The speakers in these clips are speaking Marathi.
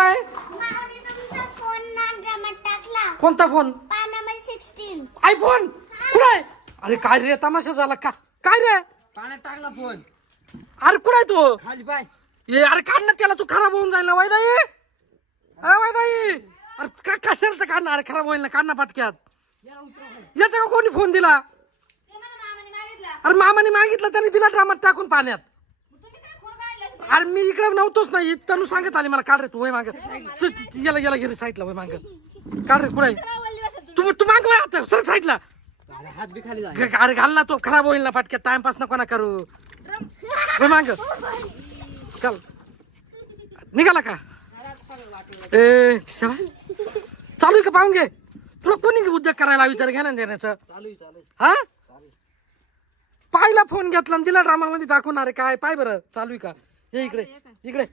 बाय तुमचा फोन ना ड्रामात टाकला. कोणता फोन? पानामध्ये 16. आयफोन कुठे? अरे काय रे तमाशा झाला का काय रे? पाण्यात टाकला फोन. अरे कुठे तो? खाली पाय. ये अरे काढ ना त्याला, तू खराब होऊन जाईल ना वैदाई. वैदाई अरे का कशाला तर काढणार? अरे खराब होईल ना, काढ ना पटक्यात. याचा का कोणी फोन दिला? अरे मामाने मागितलं, त्याने दिला ड्रामात टाकून पाण्यात. अरे मी इकडे नव्हतोच नाही, तनु सांगत आली मला काढ रे तू वय माग. याला याला गेली साईडला वय माग. काढ रे कुठे? तू माग वय आता सर साईडला. हात बी खाली जा. अरे घाल ना, तो खराब होईल ना पटक्यात. टाइमपास नको ना करू. वय माग चल. निघाला का? ए चालू आहे का? पाहून घे. तुला कोणी उद्योग करायला हवी तर घेणं देण्याचं. चालू हा पाहिला फोन घेतला आणि दिला ड्रामा मध्ये टाकून. अरे काय पाय बरं चालू आहे का? ये इकडे इकडे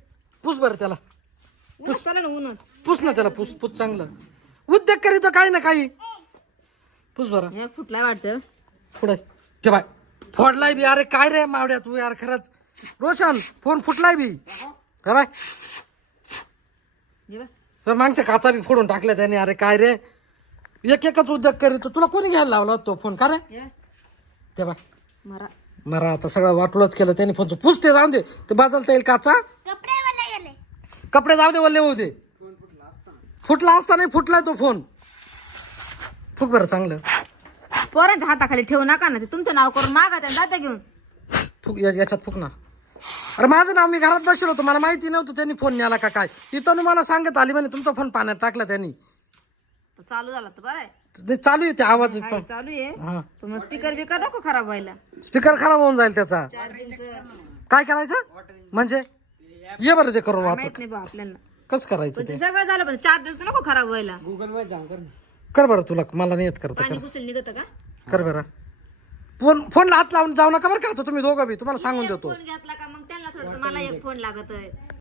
पुस बरं त्याला. पुस ना त्याला, पुस पुस चांगलं. उद्योग करीतो काही ना काही. पुस बरं. फुटलाय वाटतं. पुढे ते बाय फोडलाय बी. अरे काय रे मावड्या तू यार, खरंच रोशन फोन फुटलाय बी. हा बाय तर मागच्या काचा बी फोडून टाकल्या त्याने. अरे काय रे एक एकच उद्योग करीतो. तुला कोणी घ्यायला लावला तो फोन का रे? ते बाय मरा आता सगळं वाटूळच केलं त्याने फोनचं. पुसते जाऊ दे, ते बाजलता येईल काचा. कपडे वाला गेले. कपडे जाऊ दे, वल्ले होऊ दे. फुटला असता नाही फुटलाय तो फोन. फुक बरं चांगलं. पोरांच्या हाताखाली ठेवू नका ना, ते तुमचं नाव करून मागा त्या जाता घेऊन. फुक याच्यात फुक ना. अरे माझं नाव, मी घरात बसलो होतो, मला माहिती नव्हतं त्यांनी फोन न्याला का काय. तिथं मला सांगत आली म्हणे तुमचा फोन पाण्यात टाकला त्यांनी. चालू झाला तर बरं आहे. ते चालू आहे ते आवाज. हाय, चालू आहे. हा पण मग स्पीकर बिकर नको खराब व्हायला. स्पीकर खराब होऊन जाईल त्याचा. चार्जिंगचं काय करायचं म्हणजे? ये बरं ते करून माहित वाटत नाही बा आपल्याला. कसं करायचं पण ते? ते सगळं झालं पण चार्जरचं नको खराब व्हायला. गुगल वर जाऊन कर. कर बरं, तुला मला नाही येत करता. पाणी घुसेल निघत का? कर बरं. फोनला हात लावून जाऊ नका बरं का. आता तुम्ही दोघं बी, तुम्हाला सांगून देतो. फोन घेतला का मग त्यांना थोडं मला एक फोन लागत आहे.